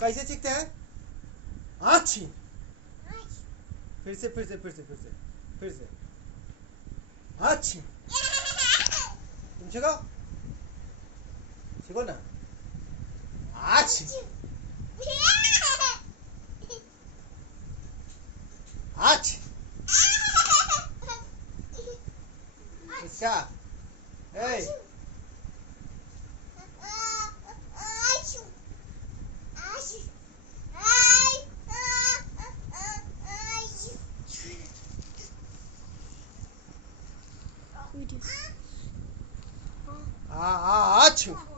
कैसे चीखते हैं? आछी। फिर से आछी। तुम सीखो, सीखो ना। आछी। आछी। अच्छा। ए We do. Uh uh आछू।